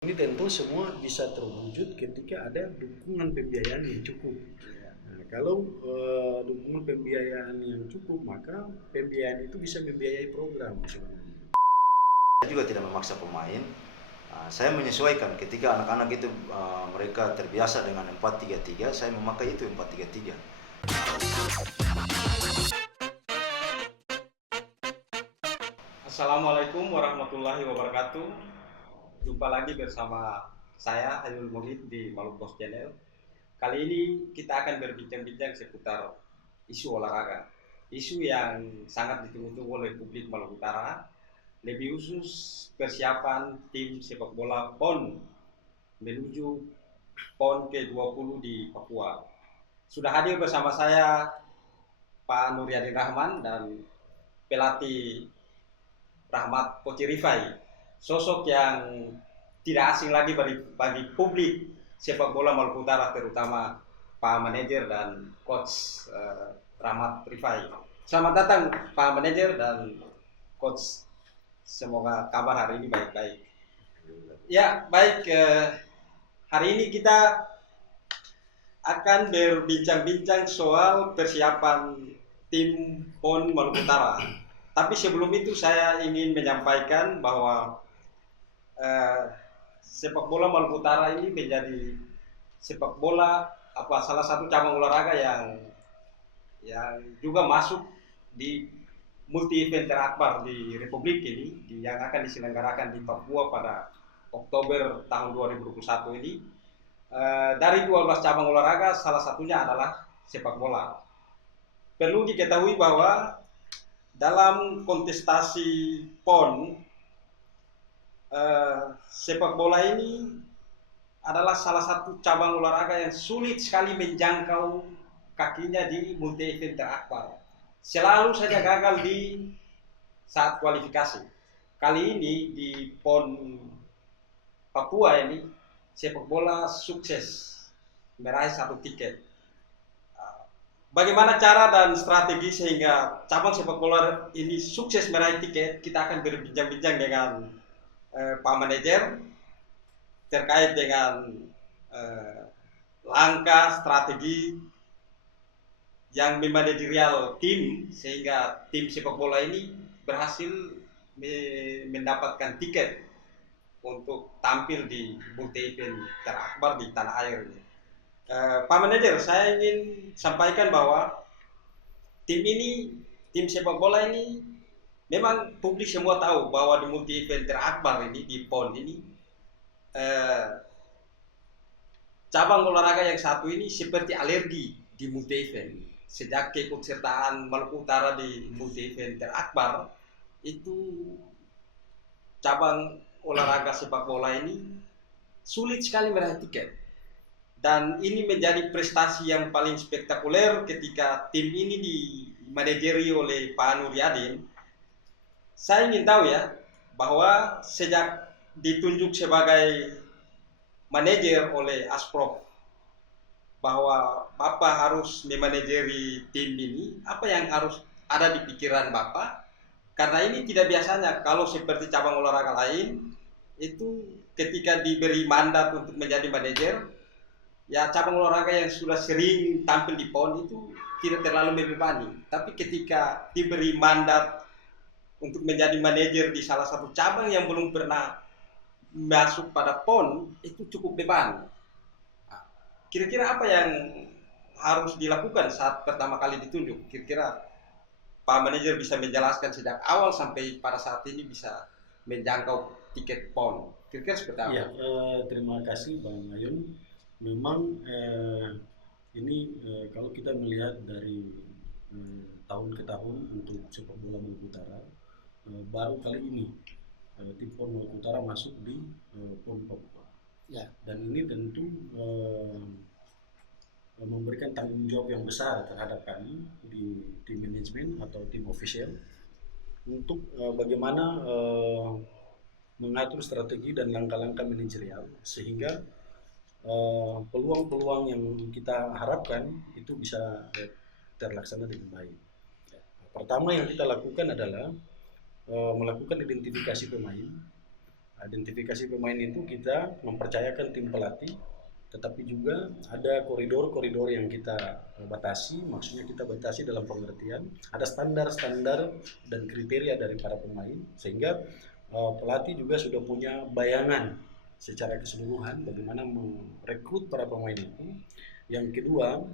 Ini tentu semua bisa terwujud ketika ada dukungan pembiayaan yang cukup. Nah, kalau dukungan pembiayaan yang cukup, maka pembiayaan itu bisa membiayai program sebenarnya. Saya juga tidak memaksa pemain. Saya menyesuaikan ketika anak-anak itu mereka terbiasa dengan 4-3-3, saya memakai itu 4-3-3. Assalamualaikum warahmatullahi wabarakatuh. Jumpa lagi bersama saya Ainul Muhid di Malupos Channel. Kali ini kita akan berbincang-bincang seputar isu olahraga. Isu yang sangat ditunggu-tunggu oleh publik Maluku Utara. Lebih khusus persiapan tim sepak bola PON menuju PON ke-20 di Papua. Sudah hadir bersama saya Pak Nuryadin Rahman dan pelatih Rahmat Koci Rifai, sosok yang tidak asing lagi bagi publik sepak bola Maluku Utara, terutama Pak Manajer dan Coach Rahmat Rifai. Selamat datang Pak Manajer dan Coach, semoga kabar hari ini baik-baik. Ya, baik, hari ini kita akan berbincang-bincang soal persiapan tim PON Maluku Utara. Tapi sebelum itu saya ingin menyampaikan bahwa sepak bola Maluku Utara ini menjadi sepak bola salah satu cabang olahraga yang juga masuk di multi event terakbar di Republik ini yang akan diselenggarakan di Papua pada Oktober tahun 2021 ini. Dari 12 cabang olahraga salah satunya adalah sepak bola. Perlu diketahui bahwa dalam kontestasi PON, sepak bola ini adalah salah satu cabang olahraga yang sulit sekali menjangkau kakinya di multi event terakbar. Selalu saja gagal di saat kualifikasi. Kali ini di PON Papua ini sepak bola sukses meraih 1 tiket. Bagaimana cara dan strategi sehingga cabang sepak bola ini sukses meraih tiket? Kita akan berbincang-bincang dengan Pak Manajer terkait dengan langkah strategi yang memanajerial tim sehingga tim sepak bola ini berhasil mendapatkan tiket untuk tampil di multi event terakbar di tanah air ini. Pak Manajer, saya ingin sampaikan bahwa tim sepak bola ini memang publik semua tahu bahwa di multi event terakbar ini di PON ini cabang olahraga yang satu ini seperti alergi di multi event. Sejak keikutsertaan Maluku Utara di multi event terakbar itu cabang olahraga sepak bola ini sulit sekali meraih tiket. Dan ini menjadi prestasi yang paling spektakuler ketika tim ini dimanajeri oleh Pak Nuryadin. Saya ingin tahu ya, bahwa sejak ditunjuk sebagai manajer oleh Asprof, bahwa Bapak harus memanajeri tim ini, apa yang harus ada di pikiran Bapak? Karena ini tidak biasanya kalau seperti cabang olahraga lain, itu ketika diberi mandat untuk menjadi manajer, ya cabang olahraga yang sudah sering tampil di PON itu tidak terlalu membebani. Tapi ketika diberi mandat untuk menjadi manajer di salah satu cabang yang belum pernah masuk pada PON, itu cukup beban. Kira-kira apa yang harus dilakukan saat pertama kali ditunjuk? Kira-kira Pak Manajer bisa menjelaskan sejak awal sampai pada saat ini bisa menjangkau tiket PON. Kira-kira seperti apa? Ya, terima kasih Bang Ayun. Memang ini kalau kita melihat dari tahun ke tahun untuk sepak bola Maluku Utara, baru kali ini tim PON Maluku Utara masuk di PON Papua. Ya. Dan ini tentu memberikan tanggung jawab yang besar terhadap kami di tim manajemen atau tim official untuk bagaimana mengatur strategi dan langkah-langkah manajerial sehingga peluang-peluang yang kita harapkan itu bisa terlaksana dengan baik. Pertama yang kita lakukan adalah melakukan identifikasi pemain Identifikasi pemain itu kita mempercayakan tim pelatih, tetapi juga ada koridor-koridor yang kita batasi. Maksudnya kita batasi dalam pengertian ada standar-standar dan kriteria dari para pemain, sehingga pelatih juga sudah punya bayangan secara keseluruhan bagaimana merekrut para pemain itu. Yang kedua,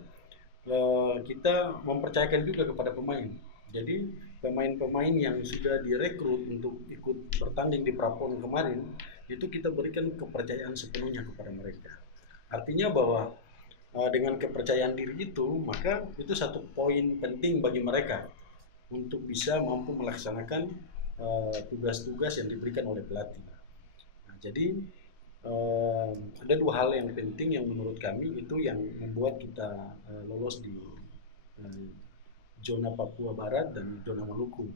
kita mempercayakan juga kepada pemain. Jadi pemain-pemain yang sudah direkrut untuk ikut bertanding di Prapon kemarin itu kita berikan kepercayaan sepenuhnya kepada mereka. Artinya bahwa dengan kepercayaan diri itu, maka itu satu poin penting bagi mereka untuk bisa mampu melaksanakan tugas-tugas yang diberikan oleh pelatih. Nah, jadi ada dua hal yang penting yang menurut kami itu yang membuat kita lolos di zona Papua Barat dan zona Maluku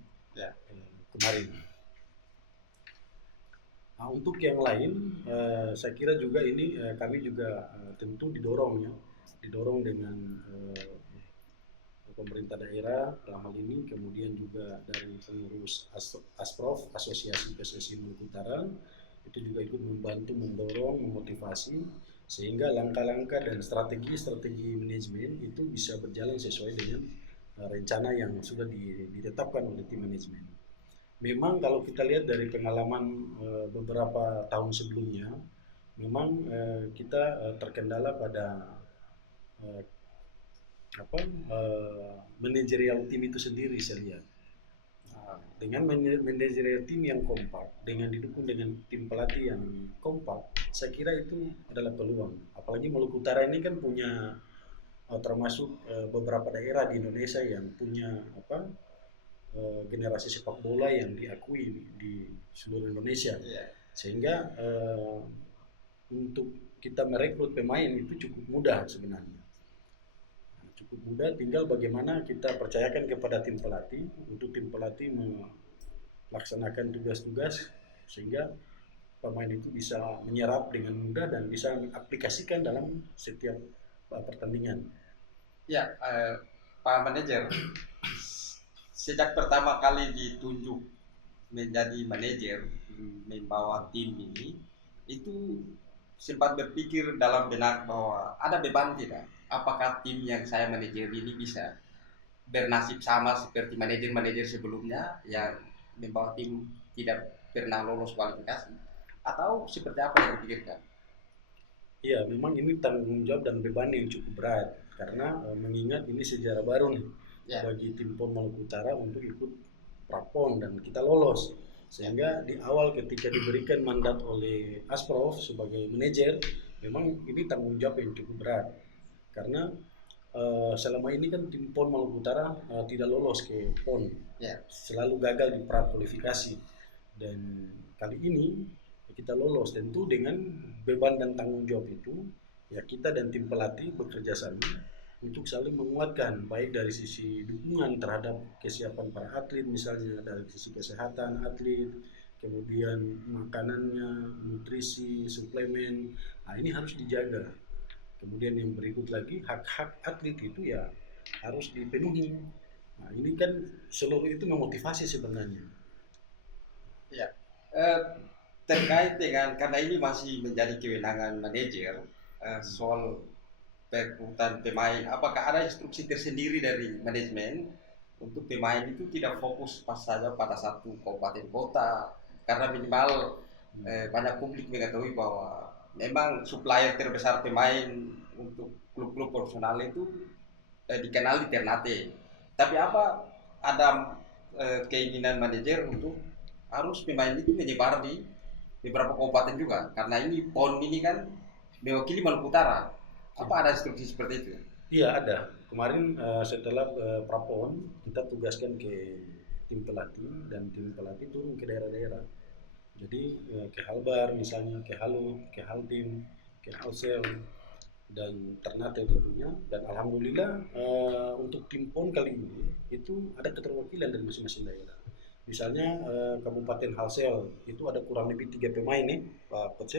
kemarin. Nah, untuk yang lain, saya kira juga ini kami juga tentu didorong dengan pemerintah daerah dalam hal ini, kemudian juga dari pengurus Asprof, Asosiasi PSSI Maluku Utara, itu juga ikut membantu, mendorong, memotivasi, sehingga langkah-langkah dan strategi manajemen itu bisa berjalan sesuai dengan rencana yang sudah ditetapkan oleh tim manajemen. Memang kalau kita lihat dari pengalaman beberapa tahun sebelumnya, memang kita terkendala pada manajerial tim itu sendiri, saya lihat. Dengan manajerial tim yang kompak, dengan didukung dengan tim pelatih yang kompak, saya kira itu adalah peluang. Apalagi Maluku Utara ini kan punya termasuk beberapa daerah di Indonesia yang punya generasi sepak bola yang diakui di seluruh Indonesia, sehingga untuk kita merekrut pemain itu cukup mudah sebenarnya. Cukup mudah, tinggal bagaimana kita percayakan kepada tim pelatih untuk tim pelatih melaksanakan tugas-tugas sehingga pemain itu bisa menyerap dengan mudah dan bisa mengaplikasikan dalam setiap pertandingan. Ya, Pak Manajer, sejak pertama kali ditunjuk menjadi manajer membawa tim ini, itu sempat berpikir dalam benak bahwa ada beban tidak? Apakah tim yang saya manajer ini bisa bernasib sama seperti manajer-manajer sebelumnya yang membawa tim tidak pernah lolos kualifikasi? Atau seperti apa yang dipikirkan? Iya, memang ini tanggung jawab dan beban yang cukup berat karena mengingat ini sejarah baru nih bagi tim PON Maluku Utara untuk ikut Prapon dan kita lolos. Sehingga di awal ketika diberikan mandat oleh Asprof sebagai manajer, memang ini tanggung jawab yang cukup berat karena selama ini kan tim PON Maluku Utara tidak lolos ke PON, selalu gagal di pra kualifikasi, dan kali ini kita lolos. Tentu dengan beban dan tanggung jawab itu, ya kita dan tim pelatih bekerja sama untuk saling menguatkan, baik dari sisi dukungan terhadap kesiapan para atlet, misalnya dari sisi kesehatan atlet, kemudian makanannya, nutrisi, suplemen, nah ini harus dijaga. Kemudian yang berikut lagi, hak-hak atlet itu ya harus dipenuhi. Nah ini kan seluruh itu memotivasi sebenarnya. Ya, terkait dengan, karena ini masih menjadi kewenangan manajer, soal perekrutan pemain, apakah ada instruksi tersendiri dari manajemen untuk pemain itu tidak fokus pas saja pada satu kabupaten kota, karena minimal banyak publik mengetahui bahwa memang supplier terbesar pemain untuk klub-klub profesional itu dikenal di Ternate. Tapi apa ada keinginan manajer untuk harus pemain itu menyebar di beberapa kabupaten juga, karena ini PON ini kan mewakili Maluku Utara. Apa ada instruksi seperti itu? Iya ada. Kemarin setelah Prapon kita tugaskan ke tim pelatih dan tim pelatih turun ke daerah-daerah. Jadi ke Halbar misalnya, ke Halut, ke Haltim, ke Halsel dan Ternate tentunya. Dan alhamdulillah untuk tim PON kali ini itu ada keterwakilan dari masing-masing daerah. Misalnya Kabupaten Halsel itu ada kurang lebih 3 pemain nih Pak Coach.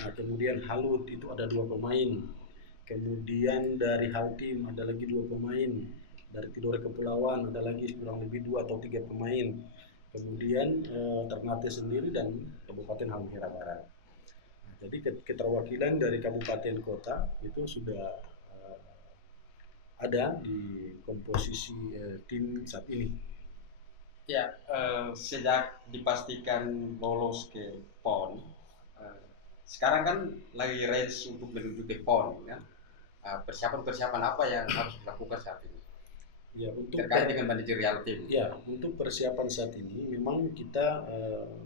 Nah, kemudian Halut itu ada 2 pemain. Kemudian dari Haltim ada lagi 2 pemain. Dari Tidore Kepulauan ada lagi kurang lebih 2 atau 3 pemain. kemudian Ternate sendiri dan Kabupaten Halmahera Barat. Nah, jadi keterwakilan dari kabupaten kota itu sudah ada di komposisi tim saat ini. Ya, sejak dipastikan lolos ke PON, sekarang kan lagi race untuk menuju ke PON, kan? Persiapan-persiapan apa yang harus dilakukan saat ini? Ya, untuk Terkait dengan manajerial tim. Ya, untuk persiapan saat ini memang kita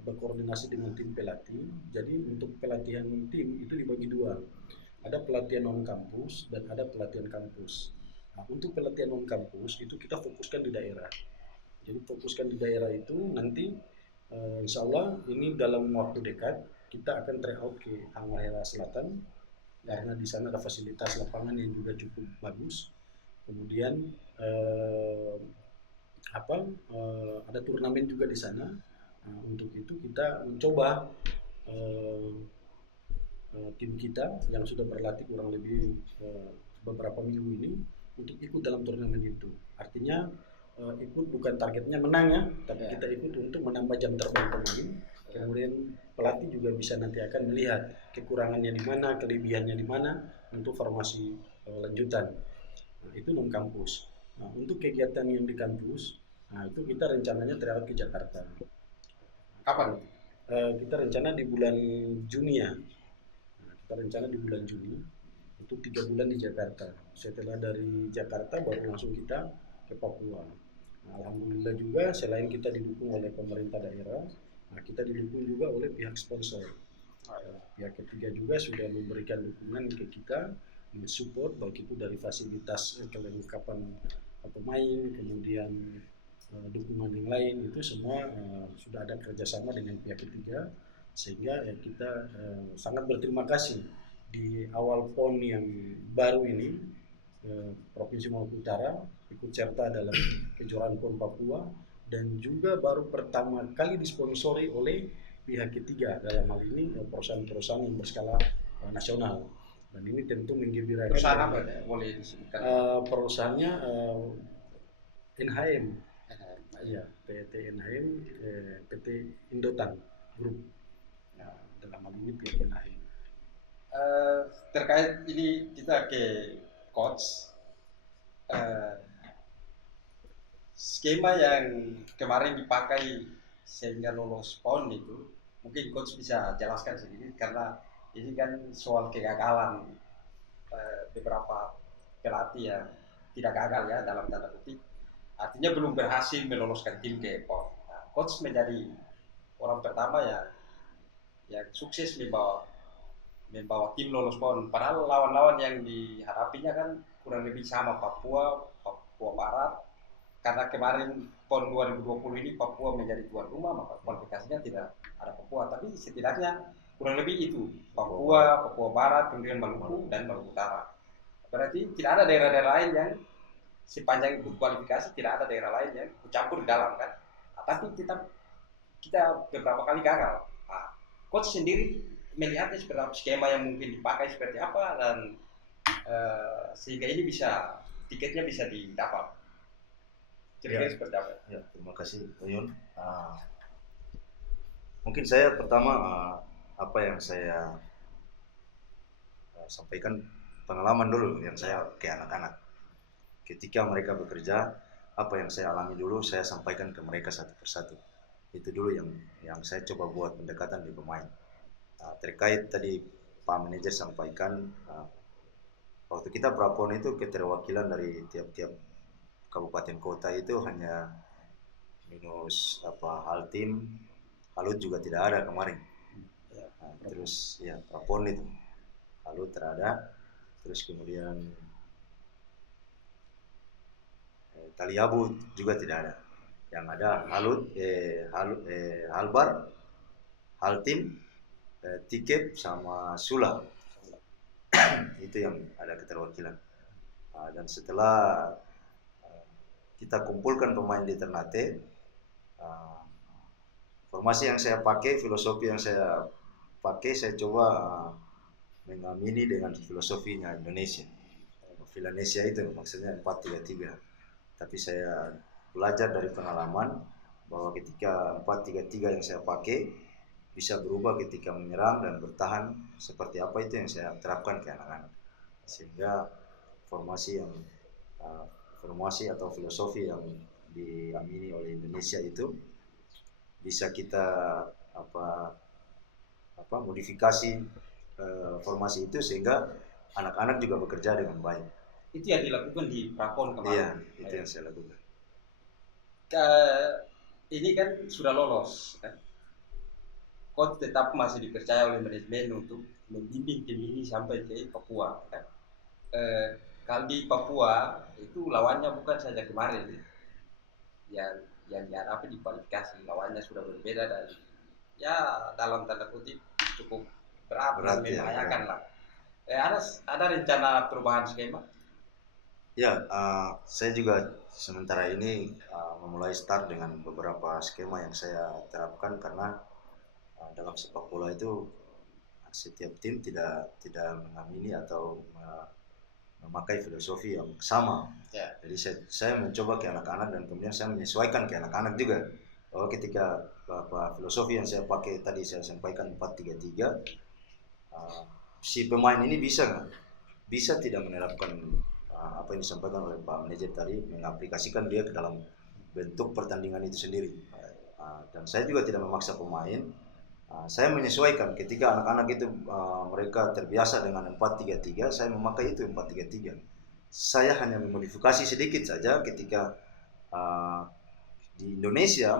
berkoordinasi dengan tim pelatih. Jadi untuk pelatihan tim itu dibagi dua. Ada pelatihan non kampus dan ada pelatihan kampus. Nah, untuk pelatihan non kampus itu kita fokuskan di daerah. Jadi fokuskan di daerah itu nanti insya Allah ini dalam waktu dekat kita akan tryout ke Halmahera Selatan karena di sana ada fasilitas lapangan yang juga cukup bagus. Kemudian ada turnamen juga di sana. Nah, untuk itu kita mencoba tim kita yang sudah berlatih kurang lebih beberapa minggu ini untuk ikut dalam turnamen itu. Artinya ikut bukan targetnya menang ya, tapi kita ikut untuk menambah jam terbang pemain. Kemudian pelatih juga bisa nanti akan melihat kekurangannya di mana, kelebihannya di mana untuk formasi lanjutan. Nah, itu non kampus. Nah, untuk kegiatan yang di kampus, nah itu kita rencananya tryout ke Jakarta. Kapan? Kita rencana di bulan Juni ya. Nah, kita rencana di bulan Juni itu 3 bulan di Jakarta. Setelah dari Jakarta baru langsung kita ke Papua. Nah, alhamdulillah juga selain kita didukung oleh pemerintah daerah, nah kita didukung juga oleh pihak sponsor. Pihak ketiga juga sudah memberikan dukungan ke kita, support baik itu dari fasilitas kelengkapan pemain, kemudian dukungan yang lain itu semua sudah ada kerjasama dengan pihak ketiga, sehingga kita sangat berterima kasih di awal PON yang baru ini Provinsi Maluku Utara ikut serta dalam kejuaraan PON Papua dan juga baru pertama kali disponsori oleh pihak ketiga, dalam hal ini perusahaan-perusahaan yang berskala nasional, dan ini tentu menggembirakan. Perusahaan apa ya? Boleh disebutkan? Perusahaannya NHM, ya PT NHM, PT Indotan Group. Nah, dalam hal ini pihak NHM. Terkait ini kita ke coach, skema yang kemarin dipakai sehingga lolos PON itu, mungkin coach bisa jelaskan sedikit karena ini kan soal kegagalan beberapa pelatih yang tidak gagal ya dalam tanda kutip, artinya belum berhasil meloloskan tim ke PON. Nah, coach menjadi orang pertama yang sukses membawa tim lolos PON, padahal lawan-lawan yang dihadapinya kan kurang lebih sama, Papua Barat. Karena kemarin PON 2020 ini Papua menjadi tuan rumah, maka kualifikasinya tidak ada Papua, tapi setidaknya kurang lebih itu Papua Barat, kemudian Maluku dan Maluku Utara. Berarti tidak ada daerah-daerah lain yang sepanjang ikut kualifikasi tidak ada daerah lain yang campur di dalam kan. Nah, tapi kita beberapa kali gagal. Nah, coach sendiri melihatnya seperti skema yang mungkin dipakai seperti apa dan sehingga ini tiketnya bisa didapat. Kira-kira seperti apa? Ya, terima kasih Oyun. Mungkin saya pertama apa yang saya sampaikan pengalaman dulu yang saya ke anak-anak. Ketika mereka bekerja, apa yang saya alami dulu saya sampaikan ke mereka satu persatu. Itu dulu yang saya coba buat pendekatan di pemain. Terkait tadi Pak Manajer sampaikan, waktu kita prapon itu keterwakilan dari tiap-tiap kabupaten kota itu hanya minus hal tim, halut juga tidak ada kemarin. Nah, terus ya prapon itu halut terada, terus kemudian Taliabu juga tidak ada. Yang ada halbar, haltim, tikep sama sula. Itu yang ada keterwakilan. Dan setelah kita kumpulkan pemain di Ternate, formasi yang saya pakai, filosofi yang saya pakai, saya coba mengamini dengan filosofinya Indonesia. Vilanesia itu maksudnya 4-3-3. Tapi saya belajar dari pengalaman bahwa ketika 4-3-3 yang saya pakai bisa berubah ketika menyerang dan bertahan, seperti apa itu yang saya terapkan ke anak-anak, sehingga formasi yang formasi atau filosofi yang diamini oleh Indonesia itu bisa kita apa modifikasi formasi itu sehingga anak-anak juga bekerja dengan baik. Itu yang dilakukan di Prapon Iya, kemarin. itu yang saya lakukan. Ini kan sudah lolos, kan? Coach tetap masih dipercaya oleh manajemen untuk membimbing tim ini sampai ke Papua. Kan? Kalau di Papua itu lawannya bukan saja kemarin yang dihadapi di kualifikasi, lawannya sudah berbeda dan ya dalam tanda kutip cukup berat dan membahayakan lah. Ada rencana perubahan skema? Ya, saya juga sementara ini memulai start dengan beberapa skema yang saya terapkan karena dalam sepak bola itu setiap tim tidak mengamini atau memakai filosofi yang sama. Ya. Jadi saya mencoba ke anak-anak dan kemudian saya menyesuaikan ke anak-anak juga. Bahwa ketika filosofi yang saya pakai tadi saya sampaikan 4-3-3, si pemain ini bisa tidak menerapkan apa yang disampaikan oleh Pak Manajer tadi, mengaplikasikan dia ke dalam bentuk pertandingan itu sendiri. Dan saya juga tidak memaksa pemain. Saya menyesuaikan ketika anak-anak itu mereka terbiasa dengan 4-3-3, saya memakai itu 4-3-3. Saya hanya memodifikasi sedikit saja ketika di Indonesia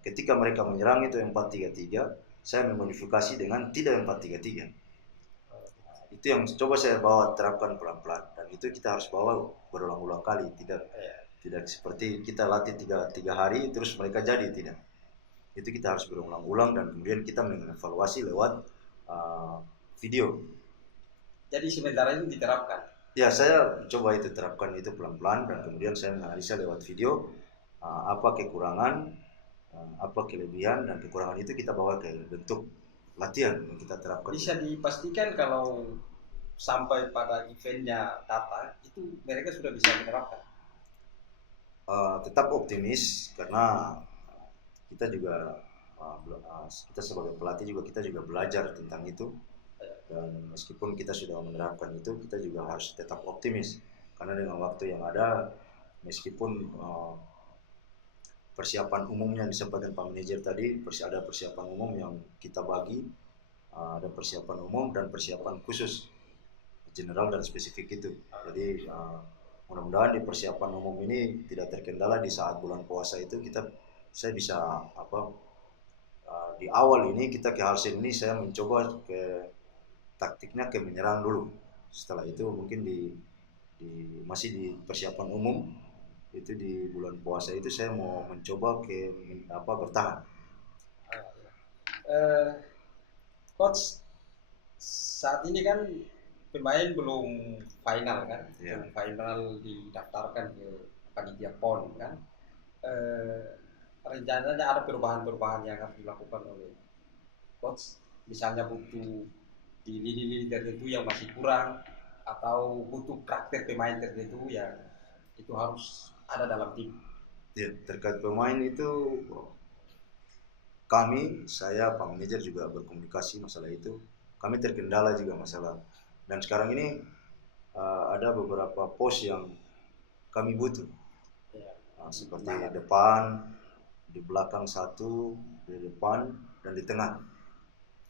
ketika mereka menyerang itu 4-3-3, saya memodifikasi dengan tidak 4-3-3. Itu yang coba saya bawa terapkan pelan-pelan, dan itu kita harus bawa berulang-ulang kali, tidak seperti kita latih tiga hari terus mereka jadi, tidak. Itu kita harus berulang-ulang dan kemudian kita mengevaluasi lewat video. Jadi sementara itu diterapkan? Ya, saya coba itu terapkan itu pelan-pelan dan kemudian saya menganalisa lewat video apa kekurangan, apa kelebihan, dan kekurangan itu kita bawa ke bentuk latihan yang kita terapkan. Bisa dipastikan kalau sampai pada eventnya datang itu mereka sudah bisa menerapkan? Tetap optimis karena kita juga kita sebagai pelatih juga kita juga belajar tentang itu, dan meskipun kita sudah menerapkan itu kita juga harus tetap optimis karena dengan waktu yang ada, meskipun persiapan umumnya disampaikan Pak Manajer tadi, ada persiapan umum yang kita bagi, ada persiapan umum dan persiapan khusus, general dan spesifik itu. Jadi mudah-mudahan di persiapan umum ini tidak terkendala di saat bulan puasa itu saya bisa di awal ini kita ke Halsen ini saya mencoba ke taktiknya ke menyerang dulu. Setelah itu mungkin masih di persiapan umum itu di bulan puasa itu saya mau mencoba ke bertahan. Coach, saat ini kan pemain belum final kan, belum final didaftarkan ke panitia PON kan. Rencananya ada perubahan-perubahan yang harus dilakukan oleh coach, misalnya butuh di lini-lini tertentu yang masih kurang atau butuh karakter pemain tertentu yang itu harus ada dalam tim. Ya, terkait pemain itu saya Pak Manajer juga berkomunikasi masalah itu. Kami terkendala juga masalah, dan sekarang ini ada beberapa pos yang kami butuh, seperti depan, di belakang satu, di depan, dan di tengah.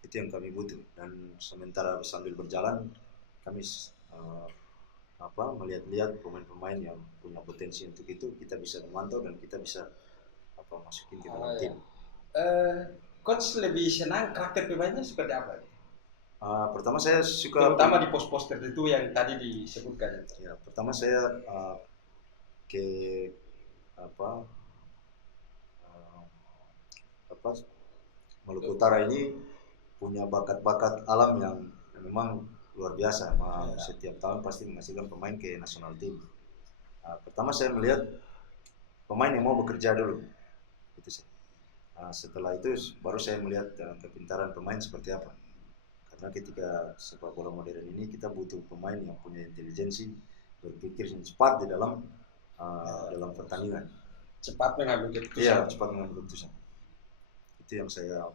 Itu yang kami butuh, dan sementara sambil berjalan kami melihat-lihat pemain-pemain yang punya potensi untuk itu, kita bisa memantau dan kita bisa masukin ke dalam tim. Coach lebih senang karakter pemainnya seperti apa? Pertama saya suka terutama di pos-pos tertentu yang tadi disebutkan. Ya, pertama saya Maluku Utara ini punya bakat-bakat alam yang memang luar biasa. Setiap tahun pasti menghasilkan pemain ke nasional tim. Pertama saya melihat pemain yang mau bekerja dulu. Setelah itu baru saya melihat kepintaran pemain seperti apa. Karena ketika sepak bola modern ini kita butuh pemain yang punya intelijensi, berpikir yang cepat di dalam pertandingan. cepat mengambil Iya, keputusan. cepat mengambil keputusan. Itu yang saya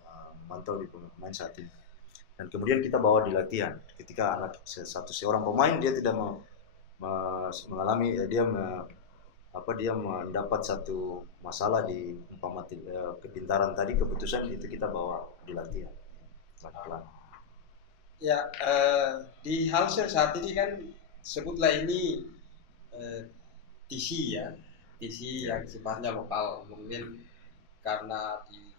mantau di pemain saat ini. Dan kemudian kita bawa di latihan. Ketika seorang pemain dia tidak mengalami dia mendapat satu masalah di kepintaran tadi, keputusan itu kita bawa di latihan pelan-pelan. Ya, di Halsel saat ini kan sebutlah ini TC ya, TC yang sifatnya lokal. Mungkin karena di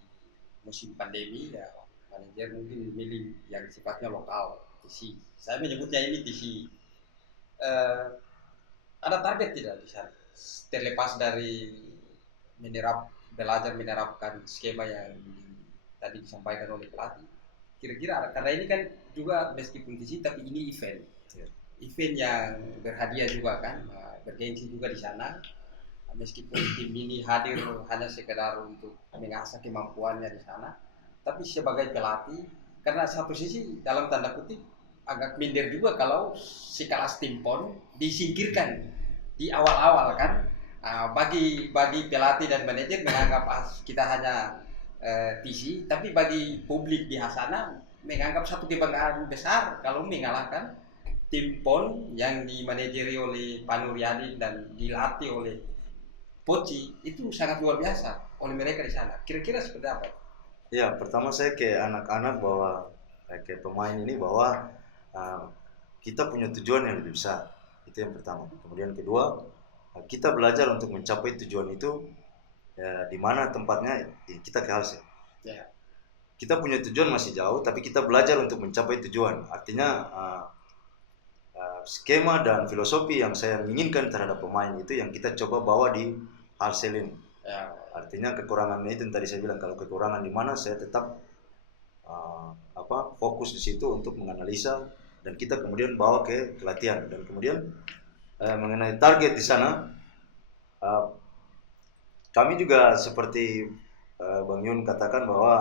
musim pandemi ya manajer mungkin memilih yang sifatnya lokal, TC. Saya menyebutnya ini TC. Ada target tidak di sana? Terlepas dari belajar menerapkan skema yang tadi disampaikan oleh pelatih. Kira-kira karena ini kan juga meskipun TC tapi ini event. Event yang berhadiah juga kan, bergengsi juga di sana. Meskipun tim ini hadir hanya sekedar untuk mengasah kemampuannya di sana, tapi sebagai pelatih, karena satu sisi dalam tanda kutip agak minder juga kalau si kelas tim PON disingkirkan di awal-awal kan. Bagi pelatih dan manajer menganggap kita hanya TC, tapi bagi publik di sana menganggap satu kebanggaan besar kalau mengalahkan tim PON yang dimanajeri oleh Pak Nuryadin dan dilatih oleh Poci. Itu sangat luar biasa oleh mereka di sana. Kira-kira seperti apa? Ya, pertama saya ke anak-anak bahwa ke pemain ini bahwa kita punya tujuan yang lebih besar. Itu yang pertama. Kemudian kedua, kita belajar untuk mencapai tujuan itu di mana tempatnya kita ke Halsel. Ya. Kita punya tujuan masih jauh, tapi kita belajar untuk mencapai tujuan. Artinya skema dan filosofi yang saya inginkan terhadap pemain itu yang kita coba bawa di Halsel ini. Ya. Artinya kekurangannya itu yang tadi saya bilang, kalau kekurangan di mana saya tetap fokus di situ untuk menganalisa dan kita kemudian bawa ke latihan. Dan kemudian mengenai target di sana, kami juga seperti Bang Yun katakan bahwa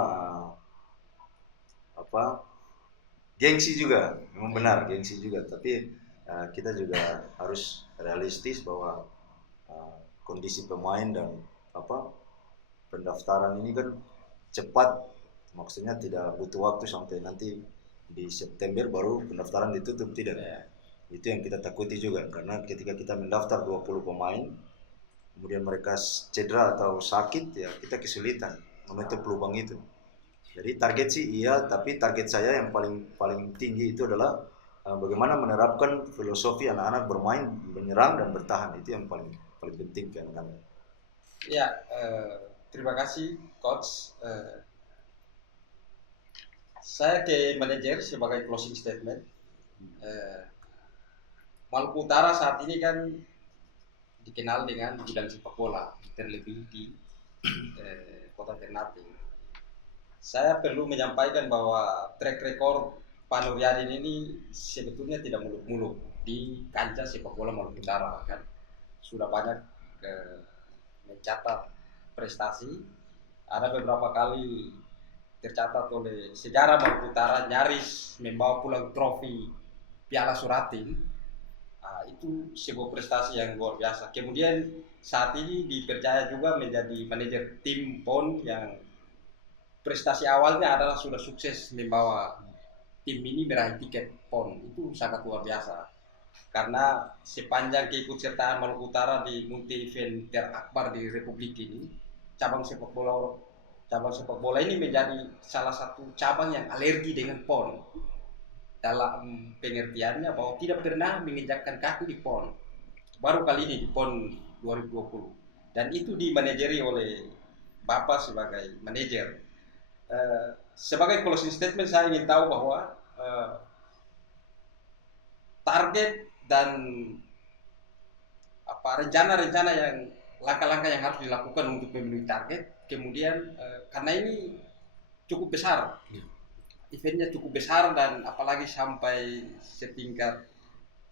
gengsi juga, memang benar gengsi juga, tapi kita juga harus realistis bahwa kondisi pemain dan pendaftaran ini kan cepat, maksudnya tidak butuh waktu sampai nanti di September baru pendaftaran ditutup, tidak. Itu yang kita takuti juga, karena ketika kita mendaftar 20 pemain kemudian mereka cedera atau sakit, ya kita kesulitan menutup lubang itu. Jadi target sih iya, tapi target saya yang paling tinggi itu adalah bagaimana menerapkan filosofi anak-anak bermain, menyerang dan bertahan. Itu yang paling penting kan. Ya, terima kasih coach. Saya ke manajer sebagai closing statement. Maluku Utara saat ini kan dikenal dengan bidang sepak bola, terlebih di kota Ternate. Saya perlu menyampaikan bahwa track record Pak Nuryadin ini sebetulnya tidak muluk-muluk di kancah sepak bola Maluku Utara kan. Sudah banyak mencatat prestasi. Ada beberapa kali tercatat oleh sejarah Maluku Utara nyaris membawa pulang trofi Piala Suratin. Itu sebuah prestasi yang luar biasa. Kemudian saat ini dipercaya juga menjadi manajer tim PON yang prestasi awalnya adalah sudah sukses membawa tim ini meraih tiket PON. Itu sangat luar biasa. Karena sepanjang keikutsertaan Maluku Utara di multi event terakbar di Republik ini, cabang sepak bola ini menjadi salah satu cabang yang alergi dengan PON. Dalam pengertiannya bahwa tidak pernah menginjakkan kaki di PON. Baru kali ini di PON 2020. Dan itu dimanajeri oleh Bapak sebagai manajer. Sebagai closing statement saya ingin tahu bahwa target dan rencana-rencana yang langkah-langkah yang harus dilakukan untuk memenuhi target. Kemudian karena ini cukup besar. Eventnya cukup besar dan apalagi sampai setingkat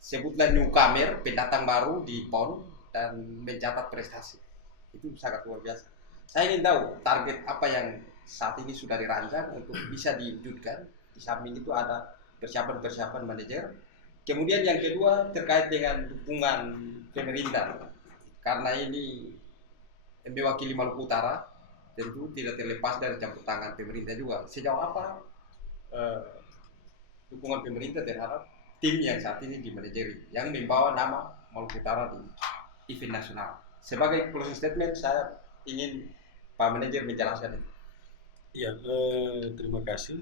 sebutlah newcomer, pendatang baru di PON dan mencatat prestasi. Itu sangat luar biasa. Saya ingin tahu target apa yang saat ini sudah dirancang untuk bisa diwujudkan. Di samping itu ada persiapan manajer. Kemudian yang kedua terkait dengan dukungan pemerintah. Karena ini mewakili Maluku Utara, tentu tidak terlepas dari campur tangan pemerintah juga. Sejauh apa dukungan pemerintah terhadap tim yang saat ini dimanajeri yang membawa nama Maluku Utara di event nasional? Sebagai closing statement, saya ingin Pak Manajer menjelaskan itu. Ya, terima kasih.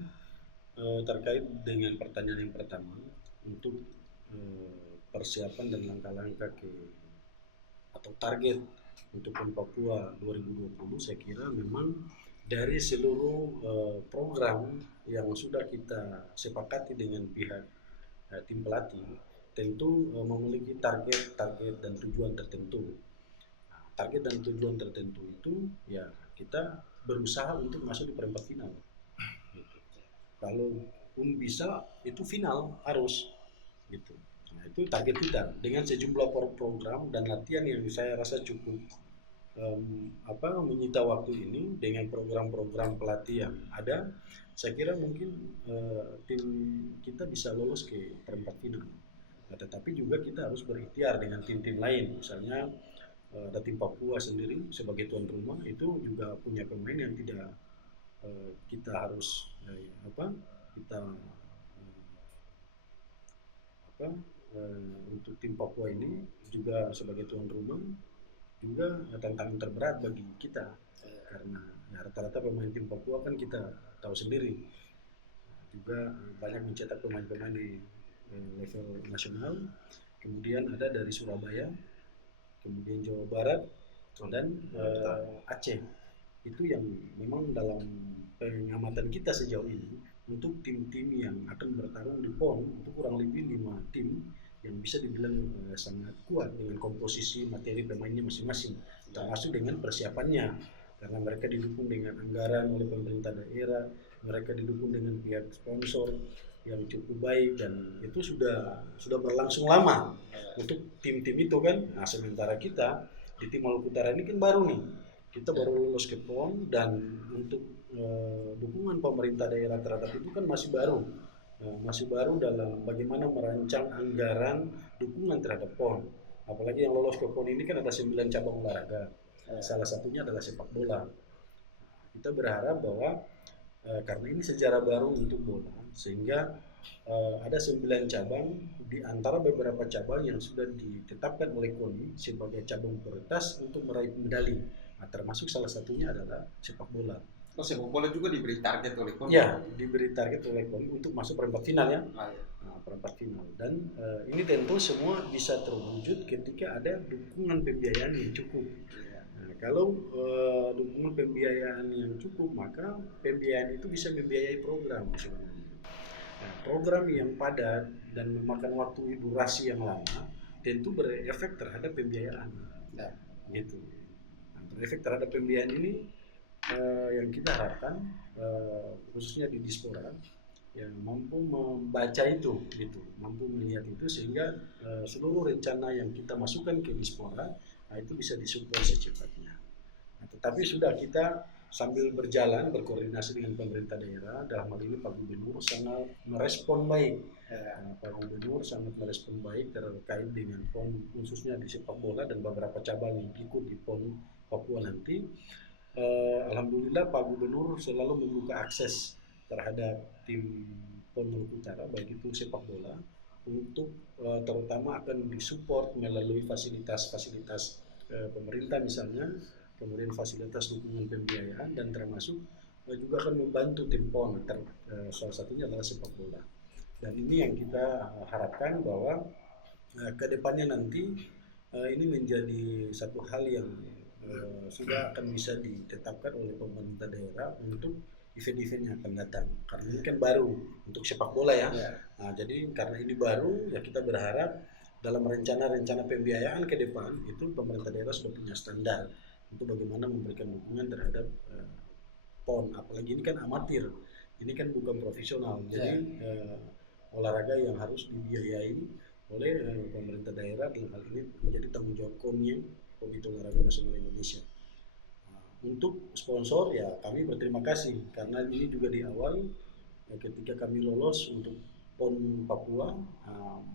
Terkait dengan pertanyaan yang pertama, untuk persiapan dan langkah-langkah atau target untuk PON Papua 2020, saya kira memang dari seluruh program yang sudah kita sepakati dengan pihak tim pelatih, tentu memiliki target dan tujuan tertentu. Target dan tujuan tertentu itu ya kita berusaha untuk masuk di perempat final. Kalau pun bisa itu final harus gitu. Nah, itu target kita dengan sejumlah program dan latihan yang saya rasa cukup menyita waktu ini dengan program-program pelatih yang ada. Saya kira mungkin tim kita bisa lolos ke perempat final. Nah, tetapi juga kita harus berikhtiar dengan tim-tim lain, misalnya ada tim Papua sendiri sebagai tuan rumah itu juga punya pemain yang tidak kita harus kita untuk tim Papua ini juga sebagai tuan rumah juga tantangan terberat bagi kita karena ya, rata-rata pemain tim Papua kan kita tahu sendiri juga banyak mencetak pemain-pemain di level nasional, kemudian ada dari Surabaya, kemudian Jawa Barat dan Aceh. Itu yang memang dalam pengamatan kita sejauh ini untuk tim-tim yang akan bertarung di PON itu kurang lebih 5 tim yang bisa dibilang sangat kuat dengan komposisi materi pemainnya masing-masing, termasuk dengan persiapannya karena mereka didukung dengan anggaran oleh pemerintah daerah, mereka didukung dengan pihak sponsor yang cukup baik dan itu sudah berlangsung lama untuk tim-tim itu kan. Nah, sementara kita di tim Maluku Utara ini kan baru nih, kita baru lulus ke PON dan untuk dukungan pemerintah daerah terhadap itu kan masih baru dalam bagaimana merancang anggaran dukungan terhadap PON. Apalagi yang lolos ke PON ini kan ada 9 cabang olahraga, salah satunya adalah sepak bola. Kita berharap bahwa karena ini sejarah baru untuk bola, sehingga ada 9 cabang di antara beberapa cabang yang sudah ditetapkan oleh KONI sebagai cabang prioritas untuk meraih medali. Nah, termasuk salah satunya adalah sepak bola. Oh, sepak bola juga diberi target oleh KONI? Ya, diberi target oleh KONI untuk masuk perempat final ya. Nah, perempat final. Dan ini tentu semua bisa terwujud ketika ada dukungan pembiayaan yang cukup. Kalau dukungan pembiayaan yang cukup, maka pembiayaan itu bisa membiayai program sebenarnya. Nah, program yang padat dan memakan waktu durasi yang lama tentu berefek terhadap pembiayaan. Gitu. Nah, berefek terhadap pembiayaan ini yang kita harapkan khususnya di Dispora yang mampu membaca itu, gitu, mampu melihat itu sehingga seluruh rencana yang kita masukkan ke Dispora itu bisa disupport secepatnya. Nah, tetapi sudah kita sambil berjalan berkoordinasi dengan pemerintah daerah, dalam hal ini Pak Gubernur sangat merespon baik. Pak Gubernur sangat merespon baik terkait dengan PON khususnya di sepak bola dan beberapa cabang yang ikut di PON Papua nanti. Alhamdulillah Pak Gubernur selalu membuka akses terhadap tim PON Maluku Utara baik itu sepak bola untuk terutama akan disupport melalui fasilitas-fasilitas pemerintah misalnya, kemudian fasilitas dukungan pembiayaan dan termasuk juga akan membantu tim PON, salah satunya adalah sepak bola. Dan ini yang kita harapkan bahwa ke depannya nanti ini menjadi satu hal yang sudah akan bisa ditetapkan oleh pemerintah daerah untuk event-event yang akan datang. Karena ini kan baru untuk sepak bola ya. Nah, jadi karena ini baru ya kita berharap dalam rencana pembiayaan ke depan itu pemerintah daerah sudah punya standar untuk bagaimana memberikan dukungan terhadap PON. Apalagi ini kan amatir, ini kan bukan profesional. Jadi olahraga yang harus dibiayai oleh pemerintah daerah dalam hal ini menjadi tanggung jawab KONI, Komite Olahraga Nasional Indonesia. Untuk sponsor ya kami berterima kasih karena ini juga di awal ketika kami lolos untuk PON Papua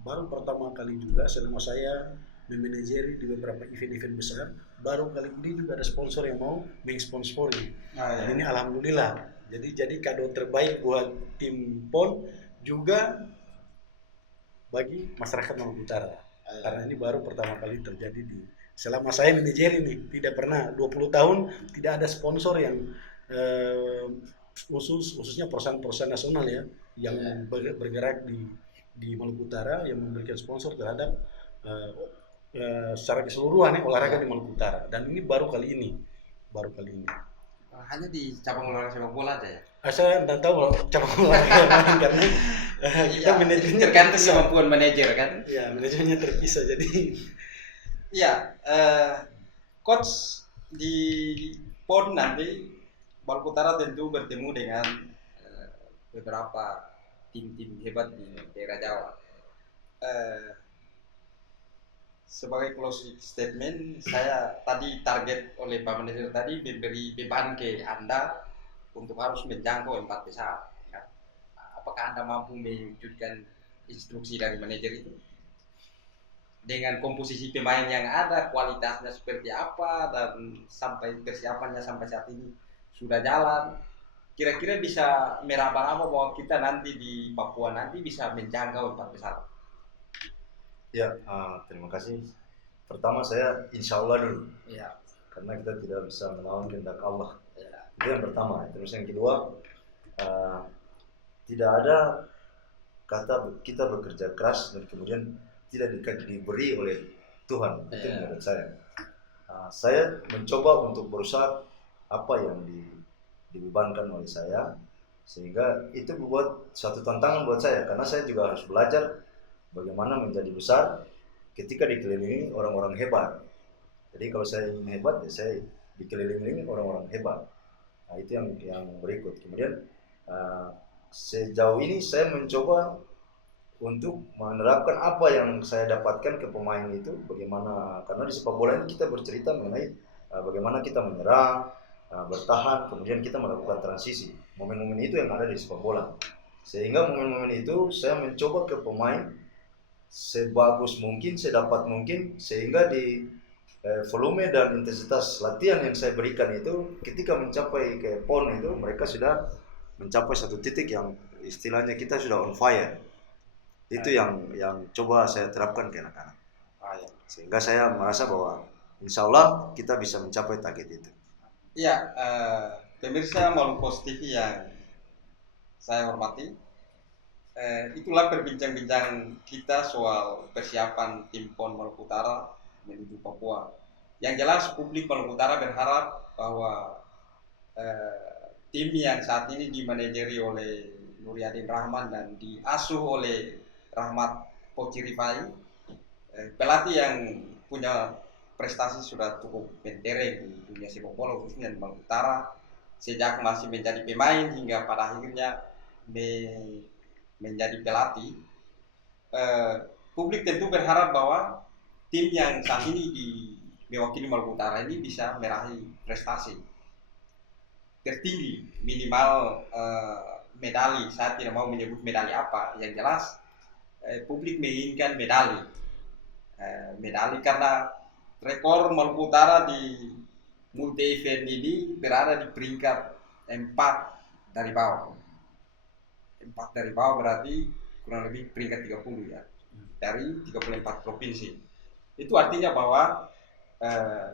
baru pertama kali juga selama saya memanajeri di beberapa event-event besar. Baru kali ini juga ada sponsor yang mau mengsponsori. Dan ini alhamdulillah. Jadi kado terbaik buat tim PON juga bagi masyarakat Maluku Utara. Karena ini baru pertama kali terjadi selama saya manajeri ini, tidak pernah 20 tahun tidak ada sponsor yang khususnya perusahaan-perusahaan nasional ya yang bergerak di Maluku Utara yang memberikan sponsor terhadap secara keseluruhan olahraga di Maluku Utara, dan ini baru kali ini. Hanya di cabang olahraga sepak bola aja ya? Saya tidak tahu cabang olahraga lain karena kita manajernya tergantung kemampuan manajer kan? Ya, manajernya terpisah jadi. Iya, coach di PON nanti Maluku Utara tentu bertemu dengan beberapa tim-tim hebat di daerah Jawa. Sebagai closing statement, saya tadi target oleh Pak Manajer tadi memberi beban ke Anda untuk harus menjangkau 4 besar. Ya. Apakah Anda mampu mewujudkan instruksi dari manajer itu? Dengan komposisi pemain yang ada, kualitasnya seperti apa, dan sampai persiapannya sampai saat ini sudah jalan. Kira-kira bisa meraba-raba bahwa kita nanti di Papua nanti bisa menjangkau 4 besar. Ya, terima kasih. Pertama saya insya Allah dulu, ya. Karena kita tidak bisa melawan kehendak Allah. Ya. Itu yang pertama. Terus yang kedua, tidak ada kata kita bekerja keras dan kemudian tidak diberi oleh Tuhan. Itu menurut saya. Saya mencoba untuk berusaha apa yang dibebankan oleh saya, sehingga itu membuat suatu tantangan buat saya, karena saya juga harus belajar bagaimana menjadi besar ketika dikelilingi orang-orang hebat. Jadi kalau saya ingin hebat, ya saya dikelilingi orang-orang hebat. Nah, itu yang berikut. Kemudian sejauh ini saya mencoba untuk menerapkan apa yang saya dapatkan ke pemain itu, bagaimana, karena di sepak bola ini kita bercerita mengenai bagaimana kita menyerang, bertahan, kemudian kita melakukan transisi. Momen-momen itu yang ada di sepak bola. Sehingga momen-momen itu saya mencoba ke pemain sebagus mungkin, sedapat mungkin, sehingga di volume dan intensitas latihan yang saya berikan itu ketika mencapai ke PON itu mereka sudah mencapai satu titik yang istilahnya kita sudah on fire. Itu yang coba saya terapkan ke anak-anak. Sehingga saya merasa bahwa insya Allah kita bisa mencapai target itu. Iya, pemirsa Maluku TV yang saya hormati, itulah perbincang-bincang kita soal persiapan tim PON Maluku Utara menuju Papua. Yang jelas publik Maluku Utara berharap bahwa tim yang saat ini dimanajeri oleh Nuryadin Rahman dan diasuh oleh Rahmat Pocirifai, pelatih yang punya prestasi sudah cukup mentereng di dunia sepak bola khususnya di Maluku Utara, sejak masih menjadi pemain hingga pada akhirnya menjadi pelatih. Publik tentu berharap bahwa tim yang saat ini mewakili Maluku Utara ini bisa meraih prestasi tertinggi, minimal medali. Saya tidak mau menyebut medali apa, yang jelas publik menginginkan medali karena rekor Maluku Utara di multi event ini berada di peringkat 4 dari bawah. 4 dari bawah berarti kurang lebih peringkat 30 ya, dari 34 provinsi. Itu artinya bahwa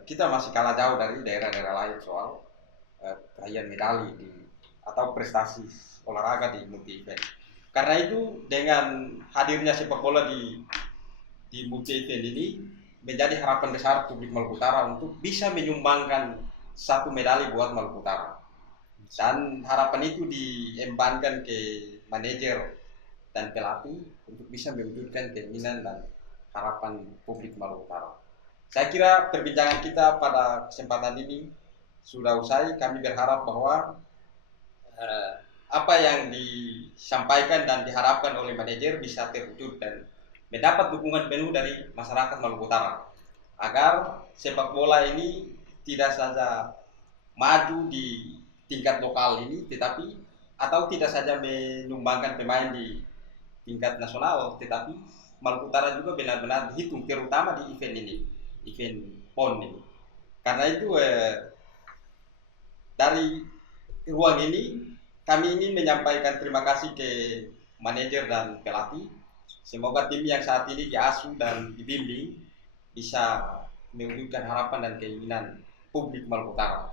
kita masih kalah jauh dari daerah-daerah lain soal perayaan medali atau prestasi olahraga di multi event. Karena itu dengan hadirnya sepak bola di multi event ini menjadi harapan besar publik Maluku Utara untuk bisa menyumbangkan 1 medali buat Maluku Utara. Dan harapan itu diembankan ke manajer dan pelatih untuk bisa mewujudkan keinginan dan harapan publik Maluku Utara. Saya kira perbincangan kita pada kesempatan ini sudah usai. Kami berharap bahwa apa yang disampaikan dan diharapkan oleh manajer bisa terwujud dan mendapat dukungan penuh dari masyarakat Maluku Utara agar sepak bola ini tidak saja maju di tingkat lokal ini, tetapi atau tidak saja menyumbangkan pemain di tingkat nasional, tetapi Maluku Utara juga benar-benar dihitung, terutama di event ini, event PON ini. Karena itu dari ruang ini kami ingin menyampaikan terima kasih ke manajer dan pelatih. Semoga tim yang saat ini diasuh dan dibimbing bisa mewujudkan harapan dan keinginan publik Maluku Utara.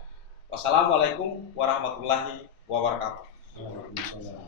Wassalamualaikum warahmatullahi wabarakatuh. Waalaikumsalam.